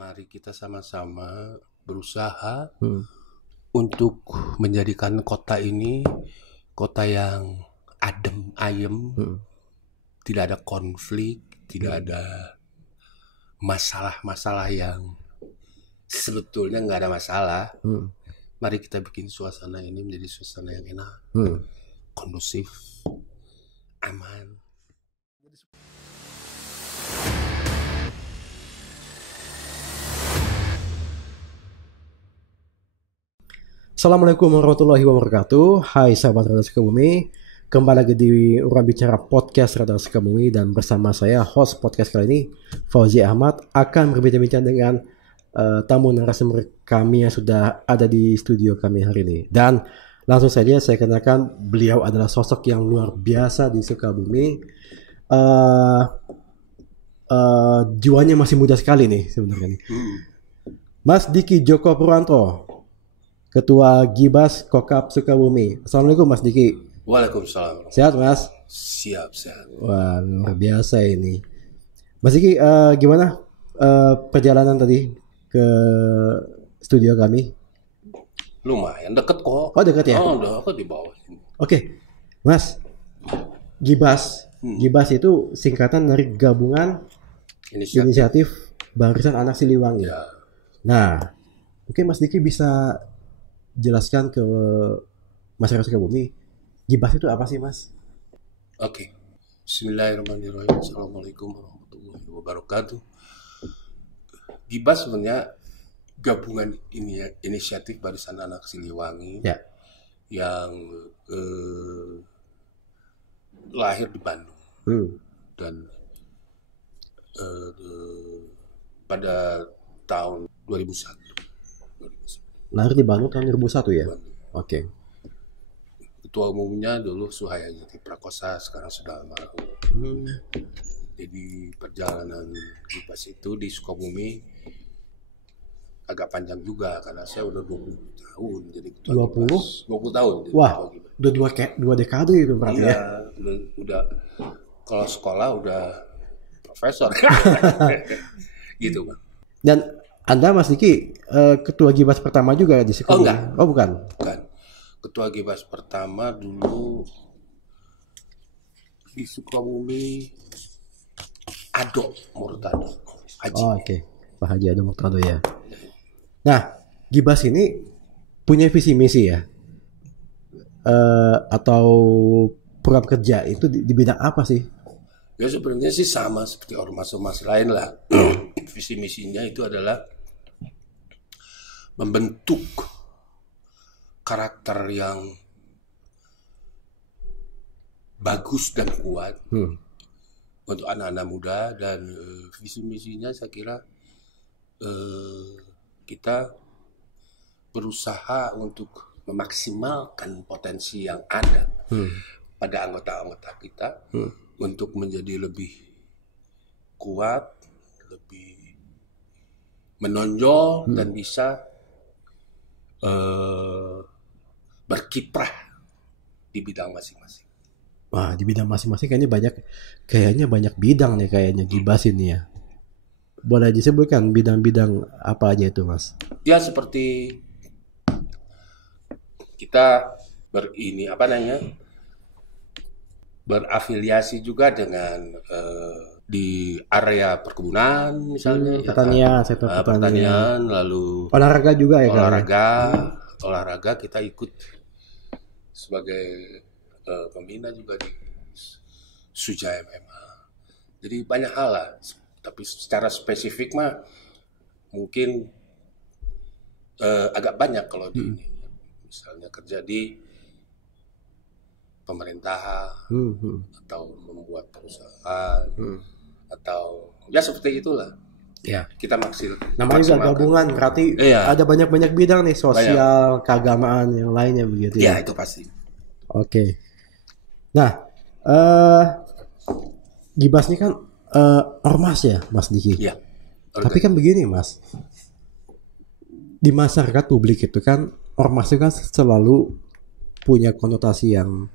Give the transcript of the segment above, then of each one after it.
Mari kita sama-sama berusaha untuk menjadikan kota ini kota yang adem ayem, tidak ada konflik, tidak ada masalah-masalah yang sebetulnya nggak ada masalah. Mari kita bikin suasana ini menjadi suasana yang enak, kondusif, aman. Assalamualaikum warahmatullahi wabarakatuh. Hai sahabat Radar Sukabumi, kembali lagi di Ruang Bicara Podcast Radar Sukabumi, dan bersama saya host podcast kali ini Fauzi Ahmad akan berbincang-bincang dengan tamu narasumber kami yang sudah ada di studio kami hari ini. Dan langsung saja saya kenalkan, beliau adalah sosok yang luar biasa di Sukabumi. Jiwanya masih muda sekali nih sebenarnya. Mas Diki Joko Purwanto, Ketua Gibas Kokap Sukabumi. Assalamualaikum Mas Diki. Waalaikumsalam. Sehat Mas? Siap. Wah, luar biasa ini. Mas Diki, gimana perjalanan tadi ke studio kami? Lumayan deket kok. Oh, dekat ya? Oh, deket di bawah. Oke, Mas. Gibas. Gibas itu singkatan dari Gabungan Inisiatif Barisan Anak Siliwangi. Ya. Nah, mungkin Mas Diki bisa jelaskan ke masyarakat Sukabumi, Gibas itu apa sih, Mas? Oke. Bismillahirrahmanirrahim. Assalamualaikum warahmatullahi wabarakatuh. Gibas sebenarnya gabungan inisiatif Barisan Anak Siliwangi yang lahir di Bandung dan pada tahun 2001. Lahir di Bandung tahun 2001 ya? Oke. Ketua umumnya dulu Suhayati Prakosa, sekarang sudah almarhum. Jadi perjalanan Gibas itu di Sukabumi agak panjang juga karena saya udah 20 tahun jadi ketua 20? Gibas. 20 tahun. Wah, udah dua dekade itu berarti ya? Udah kalau sekolah udah profesor. Gitu, Bang. Dan Anda Mas Diki ketua Gibas pertama juga di Sukabumi? Oh enggak. Oh bukan. Ketua Gibas pertama dulu di Sukabumi Ado Murtado Haji. Oh, oke. Pak Haji Ado Murtado ya. Nah, Gibas ini punya visi misi ya? Atau program kerja itu di bidang apa sih? Ya sebenarnya sih sama seperti ormas-ormas lain lah. Visi misinya itu adalah membentuk karakter yang bagus dan kuat untuk anak-anak muda, dan visi misinya saya kira kita berusaha untuk memaksimalkan potensi yang ada pada anggota-anggota kita untuk menjadi lebih kuat, lebih menonjol dan bisa berkiprah di bidang masing-masing. Wah, di bidang masing-masing kayaknya banyak bidang nih kayaknya Gibas ini ya. Boleh disebutkan bidang-bidang apa aja itu, Mas? Ya seperti kita berafiliasi juga dengan di area perkebunan misalnya, sektor pertanian, lalu olahraga juga ya, olahraga kita ikut sebagai pembina juga di Sujaya MMA. Jadi banyak hal lah, tapi secara spesifik mah mungkin agak banyak kalau di ini. Misalnya kerja di pemerintahan atau membuat perusahaan atau ya seperti itulah. Ya. Kita namanya juga gabungan, berarti ada banyak bidang nih, sosial, keagamaan, yang lainnya begitu ya. Ya, itu pasti. Oke. Nah, Gibas ini kan ormas ya, Mas Diki. Iya. Tapi kan begini, Mas. Di masyarakat publik itu kan ormas itu kan selalu punya konotasi yang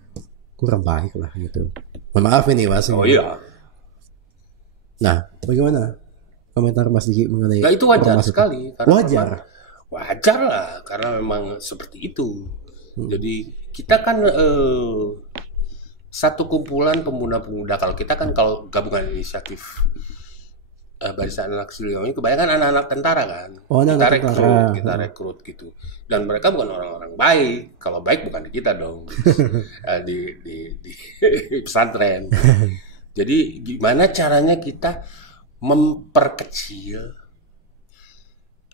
kurang baik lah gitu. Maaf ini, Mas. Oh iya. Nah, bagaimana komentar Mas Diki mengenai Nah, itu wajar ormas itu? sekali. Karena Wajar. wajar lah, karena memang seperti itu. Jadi kita kan satu kumpulan pemuda-pemuda. Kalau gabungan inisiatif Barisan Anak Siliwangi kebanyakan anak-anak tentara kan. Oh, anak-anak tentara. Kita rekrut gitu. Dan mereka bukan orang-orang baik. Kalau baik bukan di kita dong. di pesantren. Jadi gimana caranya kita memperkecil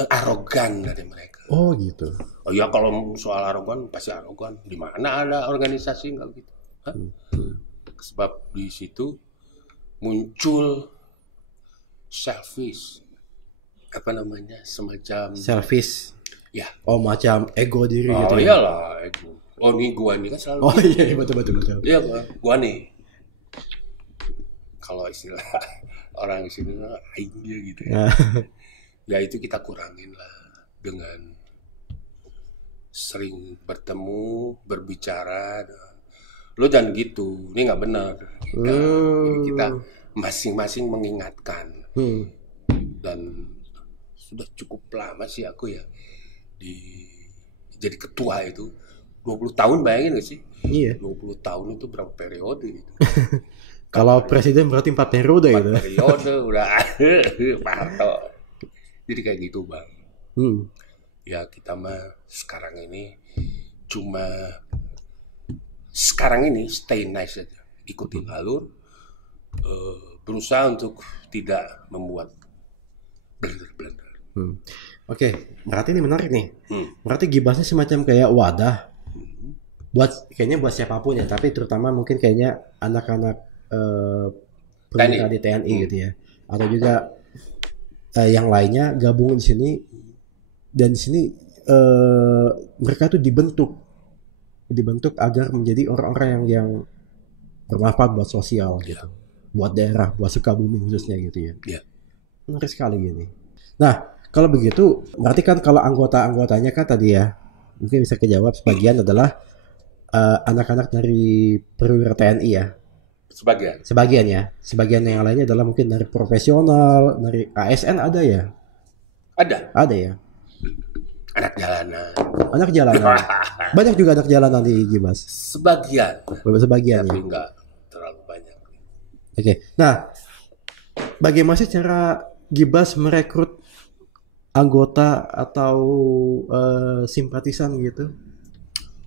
arogan dari mereka. Oh gitu. Oh ya, kalau soal arogan pasti arogan. Di mana ada organisasi kalau gitu? Hah? Sebab di situ muncul selfish, semacam Selfish. ya. Oh macam ego diri Oh gitu. Ya? iyalah, ego. Oh ini gua nih kan selalu. Oh iya betul. Iya gua nih. Kalau istilah orang di sini aing dia gitu ya. Ya itu kita kurangin lah dengan sering bertemu, berbicara. Lo jangan gitu, ini nggak benar. Jadi kita masing-masing mengingatkan. Dan sudah cukup lama sih aku ya jadi ketua itu 20 tahun, bayangin gak sih? Iya. 20 tahun itu berapa periode gitu. Kalau presiden berarti 4 periode 4 gitu. periode udah Pak Harto. Jadi kayak gitu bang. Ya kita mah sekarang ini stay nice aja, ikutin alur, berusaha untuk tidak membuat blunder. Oke, berarti ini menarik nih. Berarti gibasnya semacam kayak wadah kayaknya buat siapapun ya, tapi terutama mungkin kayaknya anak-anak perwira di TNI gitu ya, atau juga yang lainnya gabung di sini, dan di sini mereka tuh dibentuk agar menjadi orang-orang yang bermanfaat buat sosial gitu, buat daerah, buat Sukabumi khususnya gitu ya. Menarik sekali gini. Nah kalau begitu berarti kan kalau anggotanya kan tadi ya mungkin bisa kejawab sebagian adalah anak-anak dari perwira TNI ya. Sebagian ya. Sebagian yang lainnya adalah mungkin dari profesional, dari ASN ada ya? Ada ya. Anak jalanan. Banyak juga anak jalanan di Gibas. Sebagian ya. Tapi enggak terlalu banyak. Oke. Nah, bagaimana sih cara Gibas merekrut anggota atau simpatisan gitu?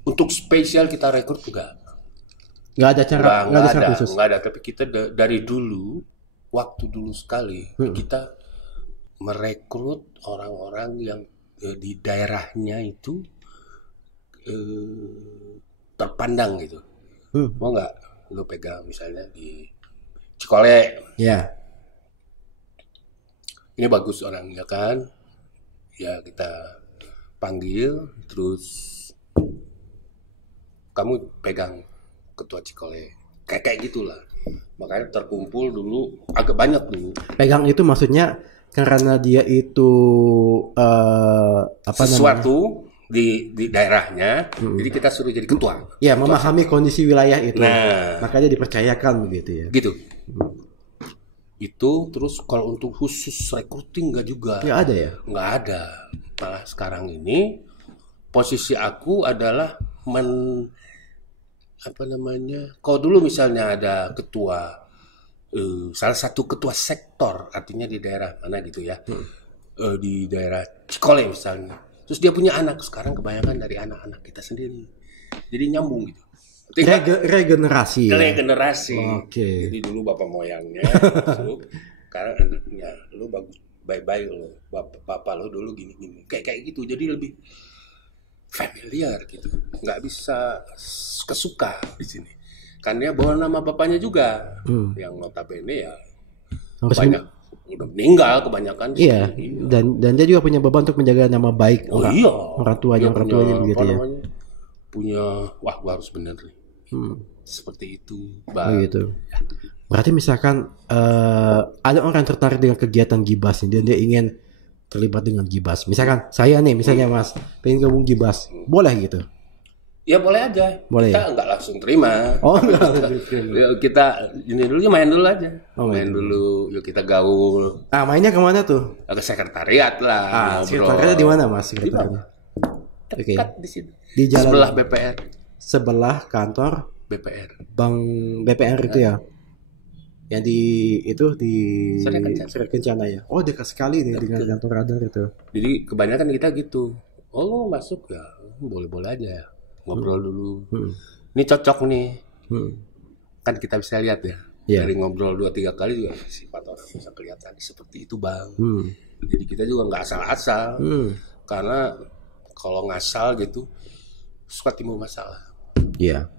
Untuk spesial kita rekrut Nggak ada cara, nggak ada cara khusus. Nggak ada, tapi kita dari dulu, waktu dulu sekali, kita merekrut orang-orang yang di daerahnya itu terpandang gitu. Mau nggak lo pegang misalnya di Cikole? Ya. Ini bagus orangnya kan? Ya kita panggil, terus kamu pegang ketua Cikole, kayak gitulah. Makanya terkumpul dulu agak banyak dulu. Pegang itu maksudnya karena dia itu sesuatu di daerahnya, jadi kita suruh jadi ketua. Ya, memahami kondisi wilayah itu. Nah, makanya dipercayakan begitu ya. Gitu. Itu terus kalau untuk khusus recruiting nggak juga. Nggak ada ya? Nggak ada. Malah sekarang ini posisi aku adalah kalau dulu misalnya ada ketua, salah satu ketua sektor, artinya di daerah mana gitu ya, di daerah Cikole misalnya, terus dia punya anak, sekarang kebanyakan dari anak-anak kita sendiri, jadi nyambung gitu. Regenerasi. Okay. Jadi dulu bapak moyangnya masuk, sekarang anaknya, lu bagus, baik-baik lo, bapak lo dulu gini-gini, kayak gitu, jadi lebih familiar gitu, nggak bisa kesuka di sini. Kan dia bawa nama bapaknya juga, yang notabene ya banyak udah meninggal kebanyakan. Iya. Dan dia juga punya beban untuk menjaga nama baik orang tuanya begitu ya. Punya, wah gua harus bener nih. Seperti itu. Begitu. Berarti misalkan ada orang yang tertarik dengan kegiatan Gibas dan dia ingin terlibat dengan Gibas. Misalkan saya nih, misalnya Mas pengen gabung Gibas, boleh gitu? Ya boleh aja. Boleh. Kita nggak langsung terima. Oh, enggak. Yuk kita ini dulu, main dulu aja. Oh, main dulu, yuk kita gaul. Ah, mainnya kemana tuh? Ke sekretariat lah, ngobrol. Sekretariatnya di mana, Mas? Sekretariatnya? Dekat di situ. Di jalan Sebelah BPR. sebelah kantor BPR. Bank BPR itu ya. Yang di Seri Kencana ya. Oh, dekat sekali nih dengan kantor radar itu. Jadi kebanyakan kita gitu. Oh, lu masuk ya, boleh-boleh aja ya. Ngobrol dulu. Ini cocok nih. Kan kita bisa lihat ya. Iya. Dari ngobrol 2-3 kali juga sifat orang bisa kelihatan seperti itu, Bang. Jadi kita juga nggak asal-asal. Karena kalau ngasal gitu suka timbul masalah. Iya.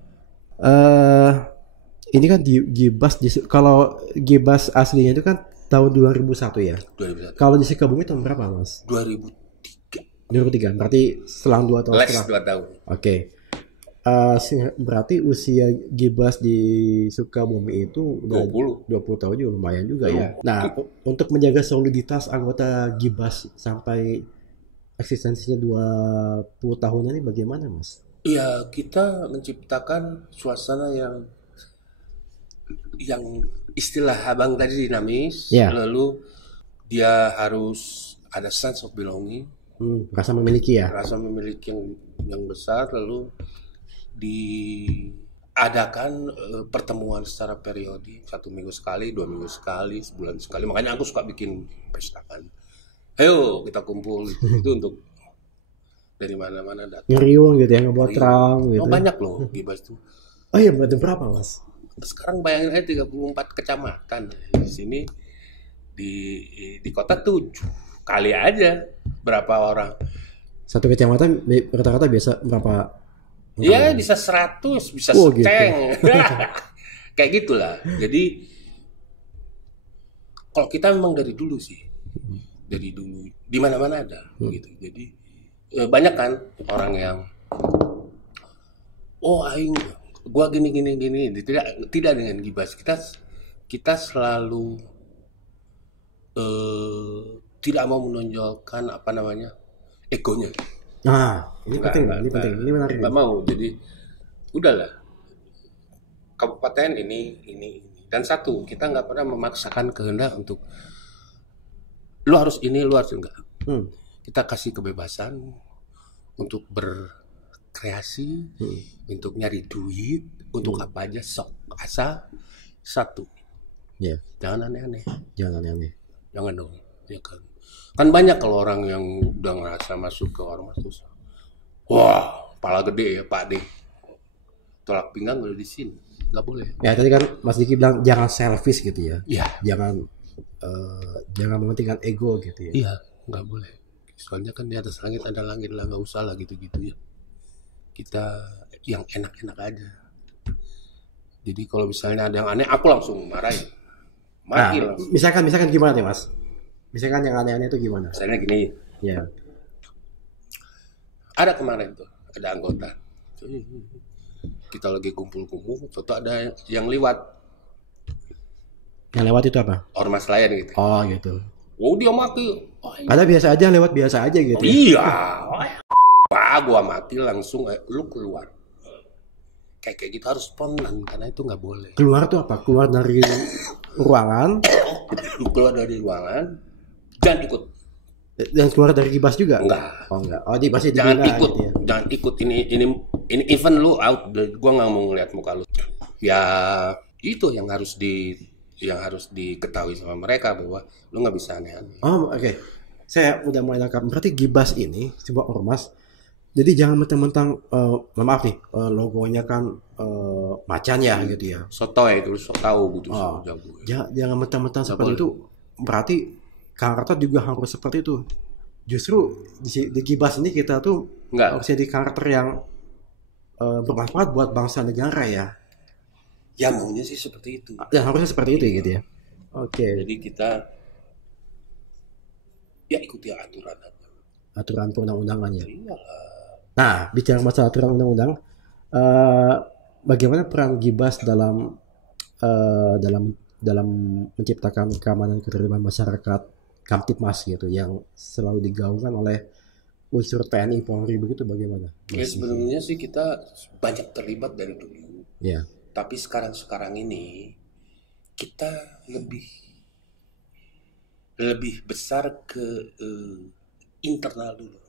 Ini kan Gibas, kalau Gibas aslinya itu kan tahun 2001 ya. 2001. Kalau di Sukabumi tahun berapa, Mas? 2003. Berarti selang 2 tahun Les setelah. 2 tahun. Oke. Berarti usia Gibas di Sukabumi itu udah 20 tahun juga, lumayan juga ya. Nah, untuk menjaga soliditas anggota Gibas sampai eksistensinya 20 tahunan ini bagaimana, Mas? Iya, kita menciptakan suasana yang istilah abang tadi dinamis. Lalu dia harus ada sense of belonging. Rasa memiliki ya. Rasa memiliki yang besar. Lalu diadakan pertemuan secara periodik, 1 minggu sekali, 2 minggu sekali, sebulan sekali. Makanya aku suka bikin pesta kan. Ayo kita kumpul itu untuk dari mana-mana datang. Ngeriung gitu ya, ngebuat terang gitu. Oh, banyak loh Gibas tuh. Oh iya, berarti berapa, Mas? Sekarang bayangin aja 34 kecamatan di sini, di kota 7 kali aja berapa orang. Satu kecamatan rata-rata biasa berapa? Iya, bisa 100, bisa seceng. Gitu. Kayak gitulah. Jadi kalau kita memang dari dulu sih. Dari dulu di mana-mana ada gitu. Jadi banyak kan orang yang aing gua gini tidak dengan Gibas. Kita selalu tidak mau menonjolkan egonya. Nah, ini penting. Ini menarik. Nggak mau. Jadi udahlah. Kabupaten ini. Dan satu, kita nggak pernah memaksakan kehendak untuk lu harus ini, lu harus enggak. Kita kasih kebebasan untuk berkreasi, untuk nyari duit, untuk apa aja sok asal satu. Jangan aneh-aneh. Jangan dong, ya kan. Kan banyak kalau orang yang udah ngerasa masuk ke ormas terus, wah, kepala gede ya Pak D, tolak pinggang udah di sini, nggak boleh. Ya tadi kan Mas Diki bilang jangan selfish gitu ya. Iya. Jangan mementingkan ego gitu ya. Iya, nggak boleh. Soalnya kan di atas langit ada langit lah, nggak usah lah gitu-gitu ya. Kita yang enak-enak aja. Jadi kalau misalnya ada yang aneh, aku langsung marahin. Mati langsung. Misalkan gimana nih, Mas? Misalkan yang aneh-aneh itu gimana? Misalnya gini. Ya. Ada kemarin tuh, ada anggota. Kita lagi kumpul-kumpul, foto ada yang lewat. Yang lewat itu apa? Ormas lain gitu. Oh gitu. Oh dia mati. Ada biasa aja lewat biasa aja gitu. Iya. Gua mati langsung, lu keluar. Kayak gitu harus spontan karena itu nggak boleh. Keluar tuh apa? Keluar dari ruangan. Keluar dari ruangan. Jangan ikut. Dan keluar dari Gibas juga? Enggak. Oh enggak. Oh, pasti jangan ikut. Gitu ya? Jangan ikut ini event lu out. Gua nggak mau ngeliat muka lu. Ya itu yang harus diketahui sama mereka bahwa lu nggak bisa aneh-aneh. Oh oke. Saya udah mulai nangkap. Berarti Gibas ini sebuah ormas. Jadi jangan mentang-mentang maaf nih logonya kan macan ya gitu ya. Sotoy itu sok tahu gitu. Jangan mentang-mentang seperti itu. Berarti karakter juga harus seperti itu. Justru di Gibas ini kita tuh harus jadi karakter yang bermanfaat buat bangsa negara ya. Ya maunya sih seperti itu. Dan harusnya seperti itu gitu ya. Oke. Jadi kita ya ikuti aturan aja. Aturan perundang-undangan ya. Iyalah. Nah, bicara masalah aturan undang-undang, bagaimana peran Gibas dalam menciptakan keamanan ketertiban masyarakat Kamtipmas gitu yang selalu digaungkan oleh unsur TNI Polri begitu bagaimana? Ya sebenarnya sih kita banyak terlibat dari dulu. Ya. Tapi sekarang ini kita lebih besar ke internal dulu.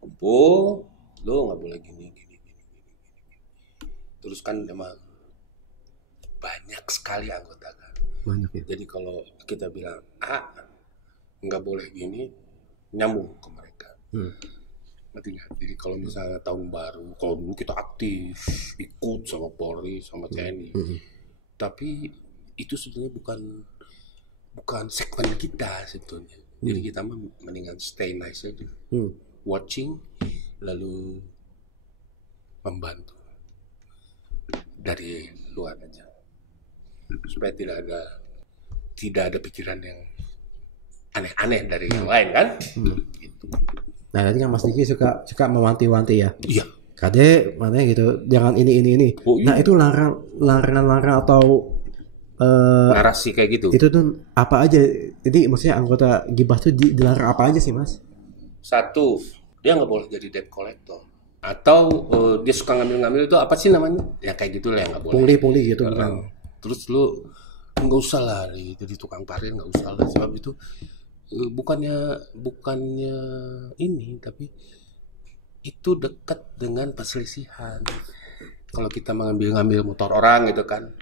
Kumpul, lo nggak boleh gini. Terus kan emang banyak sekali anggota kan. Banyak ya. Jadi kalau kita bilang nggak boleh gini, nyambung ke mereka. Ngerti nggak? Jadi kalau misalnya tahun baru, kalau dulu kita aktif ikut sama Polri sama TNI, tapi itu sebenarnya bukan segmen kita sebetulnya. Jadi kita mendingan stay nice aja, watching, lalu membantu dari luar aja, supaya tidak ada pikiran yang aneh-aneh dari yang lain kan. Gitu. Nah nanti kan Mas Diki suka mewanti-wanti ya. Iya. Kade mana gitu, jangan ini. Oh, iya. Nah itu larangan atau narasi kayak gitu. Itu tuh apa aja? Jadi maksudnya anggota Gibah tuh dilarang apa aja sih Mas? Satu, dia nggak boleh jadi debt collector. Atau dia suka ngambil itu apa sih namanya? Ya kayak gitu lah yang nggak boleh. Pungli gitu kan. Terus lu nggak usah lah jadi tukang parkir, nggak usah lah, sebab itu bukannya ini, tapi itu dekat dengan perselisihan. Kalau kita ngambil motor orang gitu kan,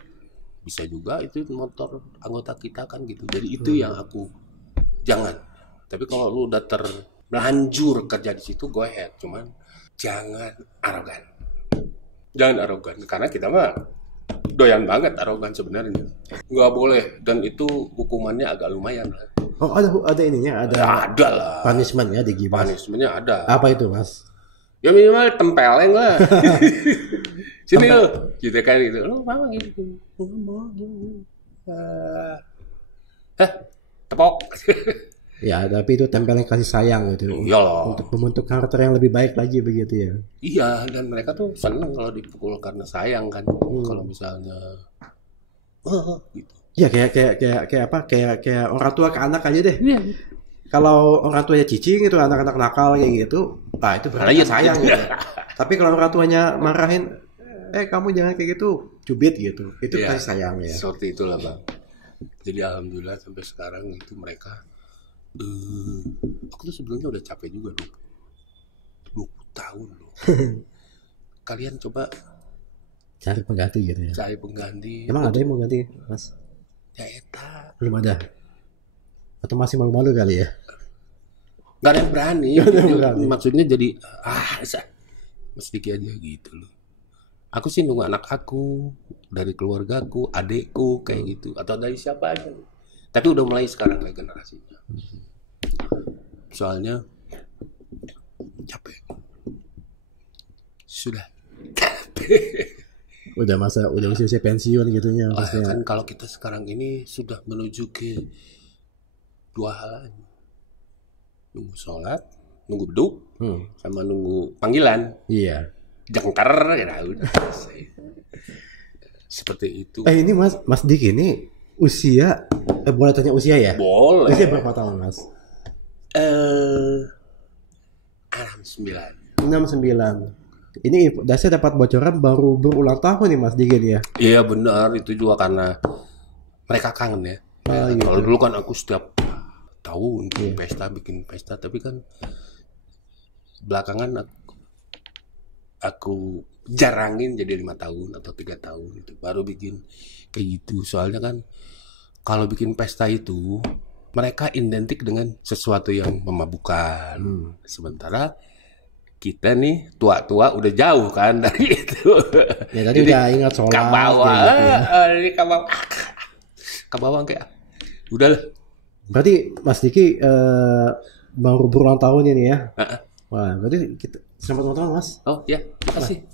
bisa juga itu motor anggota kita kan gitu. Jadi itu yang aku jangan. Tapi kalau lu udah terlanjur kerja di situ, go ahead. Cuman jangan arogan. Karena kita mah doyan banget arogan sebenarnya. Nggak boleh, dan itu hukumannya agak lumayan lah. Oh ada ininya, ada lah. Punishment-nya di Gibah. Punishment-nya ada. Apa itu Mas? Ya minimal tempeleng lah. Sini lo, gitu kan gitu. Lo mau gitu. Tepok. Ya, tapi itu tempeleng kasih sayang gitu. Iyalah. Untuk membentuk karakter yang lebih baik lagi begitu ya. Iya, dan mereka tuh seneng kalau dipukul karena sayang kan. Kalau misalnya gitu. Iya kayak orang tua ke anak aja deh. Iya. Kalau orang tuanya cicing gitu, anak-anak nakal kayak gitu, itu berarti sayang gitu. Tapi kalau orang tuanya marahin, kamu jangan kayak gitu, cubit gitu, itu kasih sayang ya. Seperti itulah Bang. Jadi alhamdulillah sampai sekarang itu mereka, aku tuh sebelumnya udah capek juga 20 tahun loh. Kalian coba cari pengganti gitu ya. Cari pengganti. Emang ada yang mau ganti Mas? Ya eta. Belum ada. Atau masih malu-malu kali ya? Gak ada yang berani. Maksudnya jadi sedikit aja gitu loh. Aku sih nunggu anak aku, dari keluargaku, adekku kayak gitu, atau dari siapa aja. Tapi udah mulai sekarang regenerasinya. Soalnya capek. Sudah capek. Udah usia pensiun gitunya. Kan kalau kita sekarang ini sudah menuju ke dua hal, nunggu sholat, nunggu beduk, sama nunggu panggilan. Iya. Jengker, ya udah. Seperti itu. Ini Mas Dik ini usia, boleh tanya usia ya? Boleh. Usia berapa tahun Mas? 69. 69. Ini saya dapat bocoran baru berulang tahun nih Mas Dik ya? Iya benar, itu juga karena mereka kangen ya. Gitu. Kalau dulu kan aku setiap tahun bikin pesta, tapi kan belakangan aku jarangin jadi 5 tahun atau 3 tahun itu baru bikin kayak gitu. Soalnya kan kalau bikin pesta itu mereka identik dengan sesuatu yang memabukkan. Sementara kita nih tua-tua udah jauh kan dari itu. Ya tadi udah ingat sholat. Kabawang kayak udahlah. Berarti Mas Diki baru berulang tahun ini ya? Wah, berarti kita selamat ulang tahun Mas. Oh ya, makasih.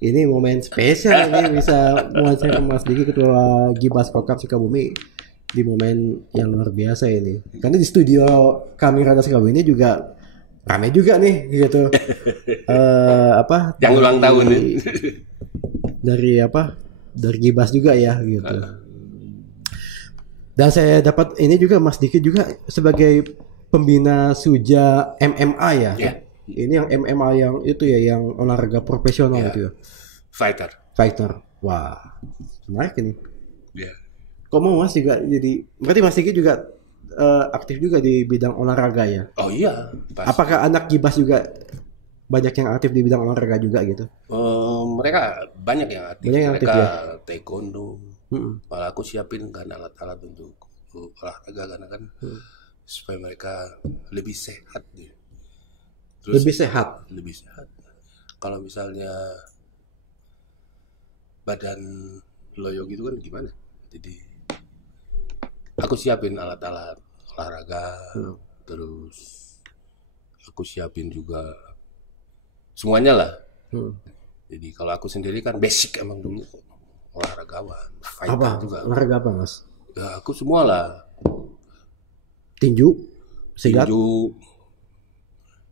Ini momen spesial ini bisa wawancara Mas Diki Ketua Gibah Kokap Sukabumi di momen yang luar biasa ini. Karena di studio kami Radar Sukabumi ini juga rame juga nih gitu. Yang ulang tahun nih. Dari Gibas juga ya gitu. Dan saya dapat ini juga Mas Diki juga sebagai pembina Suja MMA ya. Ya. Ini yang MMA yang itu ya, yang olahraga profesional Ya. itu ya. Fighter. Wah, menarik ini. Ya. Kok mau Mas juga jadi, berarti Mas Diki juga aktif juga di bidang olahraga ya? Oh iya, pasti. Apakah anak Gibas juga banyak yang aktif di bidang olahraga juga gitu? Mereka banyak yang aktif. Banyak yang aktif, Mereka ya? taekwondo. Malah aku siapin kan alat-alat untuk olahraga karena kan supaya mereka lebih sehat dia. Terus Lebih sehat. Kalau misalnya badan loyo gitu kan gimana? Jadi aku siapin alat-alat olahraga, terus aku siapin juga semuanya lah. Jadi kalau aku sendiri kan basic emang dulu olahragawan, fighter Apa? juga. Olahraga apa Mas? Ya, aku semua lah. Tinju? Silat? Tinju,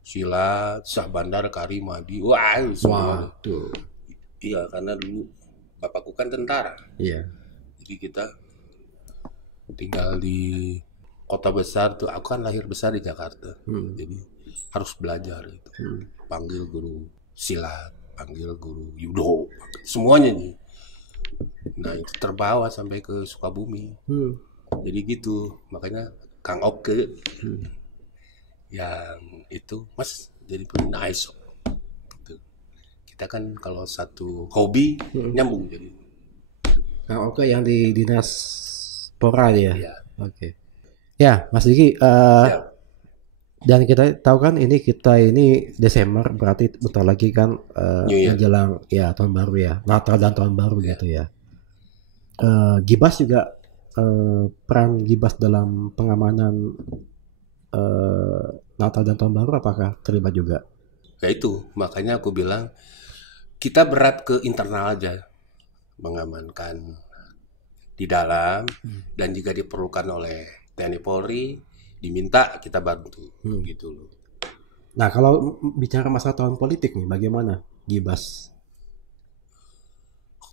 silat, sah bandar, kari, madi, wah semua. Wah, tuh. Iya, karena dulu bapakku kan tentara. Iya. Jadi kita tinggal di kota besar tuh. Aku kan lahir besar di Jakarta. Jadi harus belajar itu. Panggil guru silat, panggil guru judo, semuanya nih. Nah, itu terbawa sampai ke Sukabumi. Jadi gitu, makanya Kang Oke yang itu, Mas jadi pembina ISO. Gitu. Kita kan kalau satu hobi nyambung jadi. Kang Oke yang di Dinas Pora dia. Iya. Oke. Ya, Mas Diki. Siap. Dan kita tahu kan kita ini Desember, berarti bentar lagi kan New Year. menjelang ya tahun baru ya, Natal dan tahun baru gitu ya. Gibas juga peran Gibas dalam pengamanan Natal dan tahun baru apakah terlibat juga? Ya itu, makanya aku bilang kita berat ke internal aja, mengamankan di dalam dan jika diperlukan oleh TNI Polri diminta kita bantu gitu loh. Nah, kalau bicara masalah tahun politik nih, bagaimana Gibas?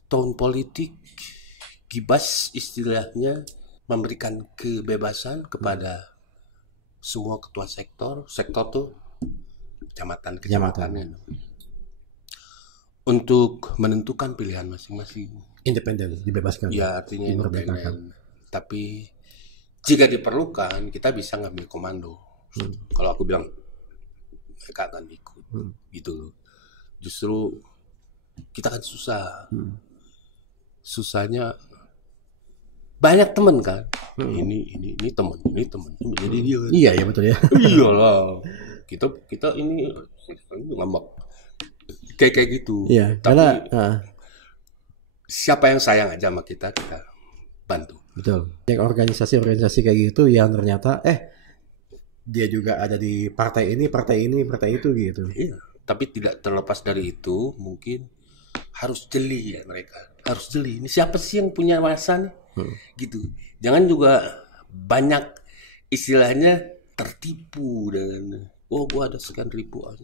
Tahun politik, Gibas istilahnya memberikan kebebasan kepada semua ketua sektor tuh kecamatan, untuk menentukan pilihan masing-masing. Independen, dibebaskan. Ya, artinya dimerdekakan. independen. Tapi jika diperlukan, kita bisa ngambil komando. Kalau aku bilang, mereka akan ikut. Gitu loh. Justru kita kan susah. Susahnya banyak teman kan. Ini teman. Jadi dia. Iya, ya betul ya. Iyalah. Kita ini ngambek. Kayak gitu. Iya, Tapi karena siapa yang sayang aja sama kita bantu. betul. Yang organisasi kayak gitu yang ternyata dia juga ada di partai ini, partai itu gitu. Iya, tapi tidak terlepas dari itu, mungkin harus jeli ya mereka. Harus jeli. Ini siapa sih yang punya masa nih? Gitu. Jangan juga banyak istilahnya tertipu dengan gua ada sekian ribu aja.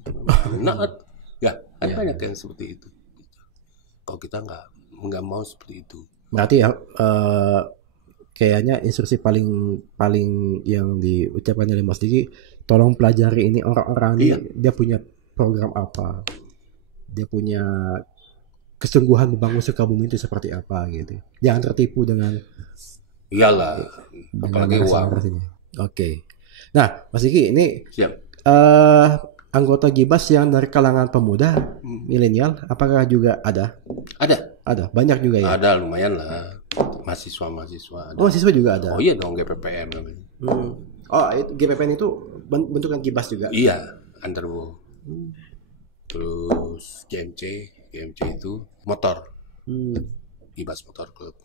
Nah, ya, ada banyak yang seperti itu. Kalau kita nggak mau seperti itu. Berarti kayaknya instruksi paling yang diucapkan oleh Mas Diki, tolong pelajari ini orang-orang ini, dia punya program apa, dia punya kesungguhan membangun Sukabumi itu seperti apa gitu. Jangan tertipu dengan Iyalah, apalagi uang. Oke. Nah, Mas Diki ini Siap. anggota Gibas yang dari kalangan pemuda milenial, apakah juga ada? Ada, banyak juga ya. Ada lumayan lah. Mahasiswa ada. Oh, siswa juga ada. Oh iya dong, GPPM namanya. Oh, itu GPPN itu bentukan Gibas juga. Iya, Underwo. Terus GMC itu motor. Gibas Motor Club.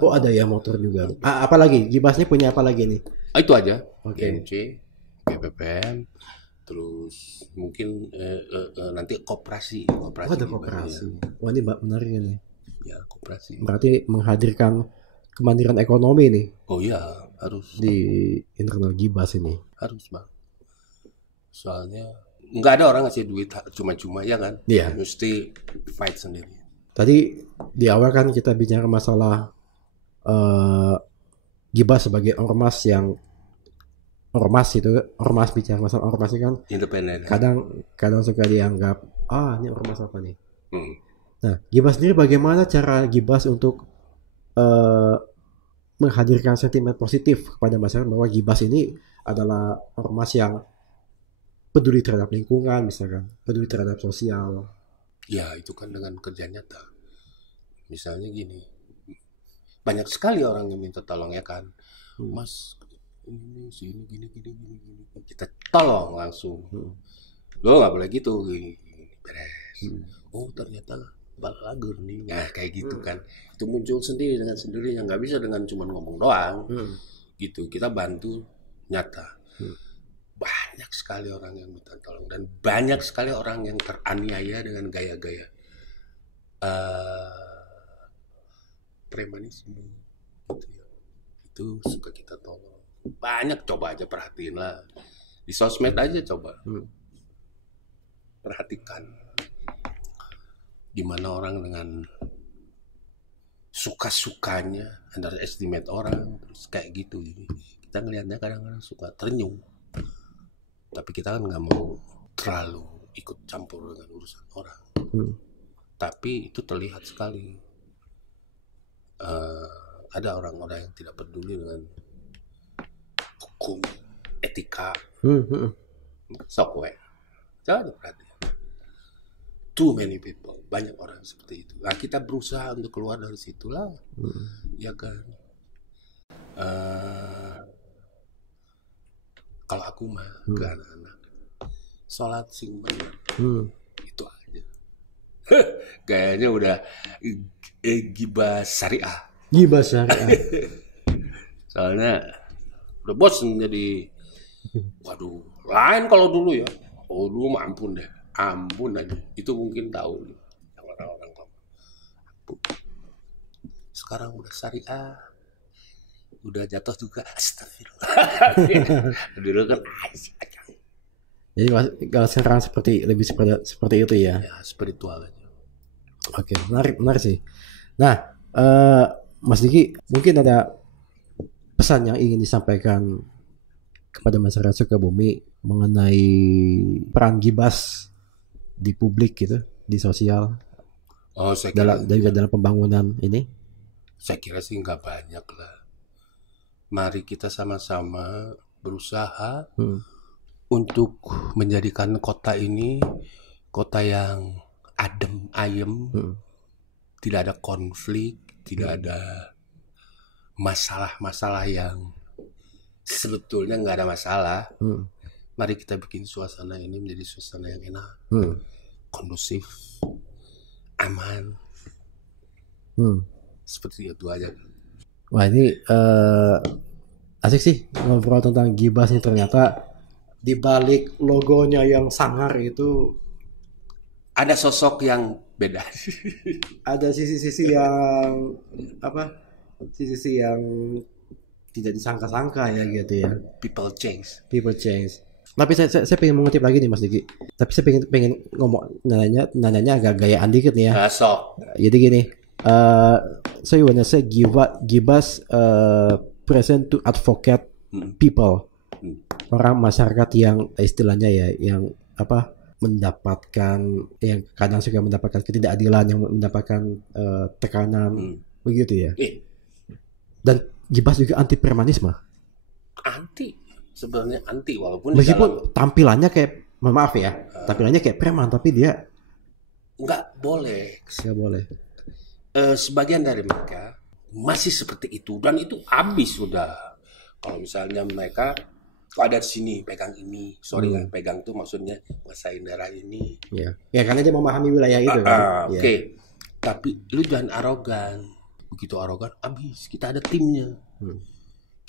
Oh, ada ya motor juga. Apalagi Gibasnya punya apa lagi nih? Itu aja. Oke. GMC, GPPM, terus mungkin nanti koperasi. Oh, ada koperasi. Wah, ini menarik ini. Ya, koperasi. Berarti menghadirkan kemandirian ekonomi nih. Oh iya, harus. Di internal Gibas ini. Harus, Bang. Soalnya nggak ada orang ngasih duit cuma-cuma ya kan? Iya. Mesti fight sendiri. Tadi di awal kan kita bicara masalah Gibas sebagai ormas yang ormas bicara masalah ormas itu kan Independen. kadang suka dianggap ini ormas apa nih. Hmm. Nah, Gibas sendiri bagaimana cara Gibas untuk menghadirkan sentimen positif kepada masyarakat bahwa Gibas ini adalah ormas yang peduli terhadap lingkungan, misalkan peduli terhadap sosial. Ya itu kan dengan kerja nyata. Misalnya gini, banyak sekali orang yang minta tolong ya kan, Mas ini sini gini. Kita tolong langsung. Lo nggak boleh gitu, gini, beres. Oh ternyata balagur nih, nah kayak gitu kan. Itu muncul sendiri dengan sendirinya, nggak bisa dengan cuma ngomong doang. Gitu, kita bantu nyata. Banyak sekali orang yang minta tolong dan banyak sekali orang yang teraniaya dengan gaya-gaya premanisme gitu ya. Itu suka kita tolong. Banyak, coba aja perhatiin lah di sosmed aja, coba perhatikan gimana orang dengan suka-sukanya underestimate orang terus kayak gitu. Kita ngelihatnya kadang-kadang suka ternyum, tapi kita kan nggak mau terlalu ikut campur dengan urusan orang. Tapi itu terlihat sekali. Ada orang-orang yang tidak peduli dengan hukum, etika. Sok we. Jangan perhatian. Too many people, banyak orang seperti itu. Nah, kita berusaha untuk keluar dari situlah, ya kan. Kalau aku mah ke anak-anak, sholat sing bener, itu aja. Kayaknya udah gibah syariah. Gibas syariah. Soalnya udah bosen jadi, waduh, lain kalau dulu ya. Oh dulu mah ampun deh, ampun aja. Itu mungkin tahu nih, orang-orang kamu. Sekarang udah syariah, udah jatuh juga, astagfirullah. Dulu kan Jadi kalau sekarang lebih seperti itu ya. ya spiritual aja. Oke, menarik sih. Nah, Mas Diki, mungkin ada pesan yang ingin disampaikan kepada masyarakat Sukabumi mengenai peran Gibas di publik gitu, di sosial, dalam pembangunan ini? Saya kira sih nggak banyak lah. Mari kita sama-sama berusaha untuk menjadikan kota ini kota yang adem ayem, tidak ada konflik, tidak ada masalah-masalah yang sebetulnya nggak ada masalah. Mari kita bikin suasana ini menjadi suasana yang enak, kondusif, aman. Seperti itu aja. Wah ini asik sih ngobrol tentang Gibas ini. Ternyata di balik logonya yang sangar itu ada sosok yang beda. Ada sisi-sisi yang sisi-sisi yang tidak disangka-sangka ya gitu ya. People change. Tapi saya pengen mengutip lagi nih Mas Diki. Tapi saya pengen ngomong nanya agak gayaan dikit nih ya. Jadi gini, so you wanna say Gibas present to advocate people, orang masyarakat yang istilahnya ya yang mendapatkan, yang kadang suka mendapatkan ketidakadilan, yang mendapatkan tekanan begitu ya. Dan Gibas juga anti premanisme. Sebenarnya anti, walaupun meskipun tampilannya kayak, maaf ya, tampilannya kayak preman, tapi dia nggak boleh. Sebagian dari mereka masih seperti itu, dan itu habis sudah. Kalau misalnya mereka kok ada di sini pegang ini, pegang tuh maksudnya nguasain daerah ini. Ya karena dia memahami wilayah itu kan. Oke. Tapi lu jangan arogan. Begitu arogan, habis. Kita ada timnya.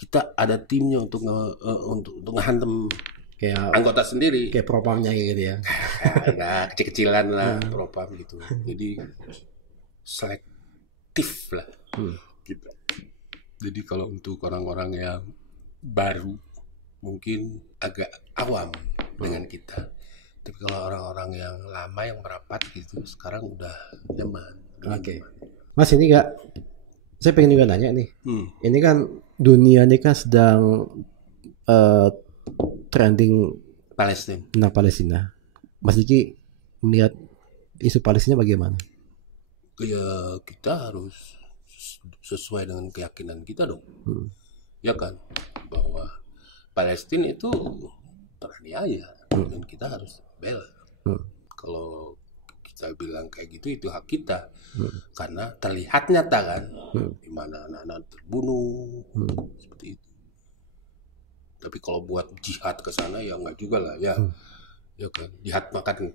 Kita ada timnya untuk ngehantem kayak anggota sendiri. Kayak propamnya gitu ya. Nah, kecil-kecilan lah propam gitu. Jadi selektif lah. Gitu. Jadi kalau untuk orang-orang yang baru mungkin agak awam dengan kita. Tapi kalau orang-orang yang lama yang merapat gitu sekarang udah nyaman. Oke. Mas ini saya pengen juga nanya nih. Ini kan dunia ini kan sedang trending Palestina. Mas Diki melihat isu Palestina bagaimana? Ya kita harus sesuai dengan keyakinan kita dong. Ya kan, bahwa Palestina itu teraniaya dan kita harus bela. Kalau kita bilang kayak gitu itu hak kita, karena terlihat nyata kan, di mana anak-anak terbunuh seperti itu. Tapi kalau buat jihad ke sana ya enggak juga lah ya. Ya kan, jihad makan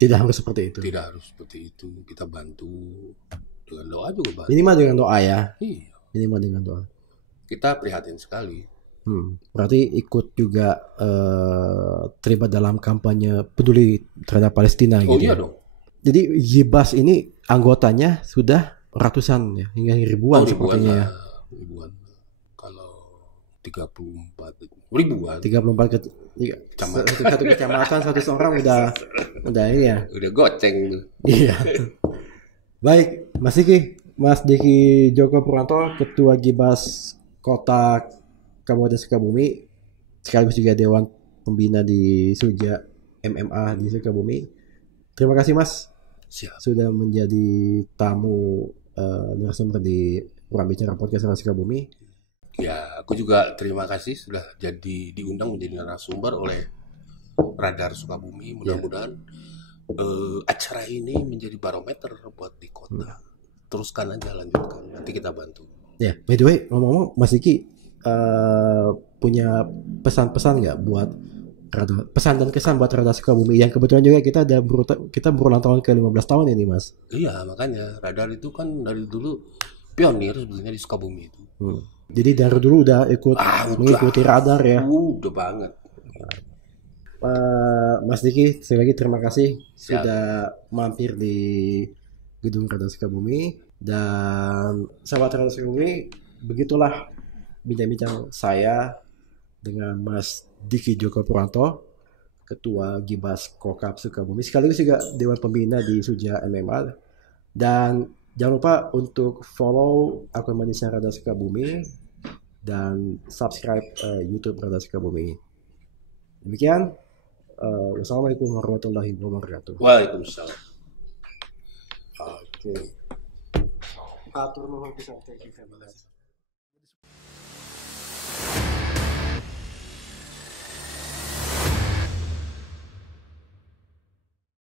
Tidak harus seperti itu. tidak harus seperti itu. Kita bantu dengan doa juga bantu. Minimal dengan doa ya. Iya, Minimal dengan doa. kita prihatin sekali. Berarti ikut juga terlibat dalam kampanye peduli terhadap Palestina Oh gitu. iya Ya. dong. Jadi Gibas ini anggotanya sudah ratusan ya, hingga ribuan Oh, sepertinya ya. ribuan. Kalau 34 ribuan. 34 satu kecamatan 100 orang udah ini ya. Udah goceng tuh. Iya. Baik, Mas Diki Joko Purwanto, Ketua Gibas Kota Kabupaten Sukabumi, sekaligus juga Dewan Pembina di Suja MMA di Sukabumi. Terima kasih Mas Siap. sudah menjadi tamu narasumber di Ruang Bicara Podcast Radar Sukabumi. Ya, aku juga terima kasih sudah diundang menjadi narasumber oleh Radar Sukabumi. Mudah-mudahan acara ini menjadi barometer buat di kota. Teruskan aja, lanjutkan. Nanti kita bantu. Ya, by the way, ngomong-ngomong, Mas Diki punya pesan-pesan nggak buat pesan dan kesan buat Radar Sukabumi yang kebetulan juga kita berulang tahun ke 15 tahun ini, Mas. Iya, makanya Radar itu kan dari dulu pionir sebenarnya di Sukabumi itu. Jadi dari dulu udah mengikuti Radar ya. Udah banget. Mas Diki, sekali lagi terima kasih sudah mampir di gedung Radar Sukabumi. Dan sahabat Radar Sukabumi, begitulah bincang-bincang saya dengan Mas Diki Joko Purwanto, Ketua Gibas Kokap Sukabumi, sekaligus juga Dewan Pembina di Suja MMA. Dan jangan lupa untuk follow akun manisnya Radar Sukabumi dan subscribe YouTube Radar Sukabumi. Demikian, wassalamualaikum warahmatullahi wabarakatuh. Waalaikumsalam. Oke. Atur nuhun pisan, thank you very much.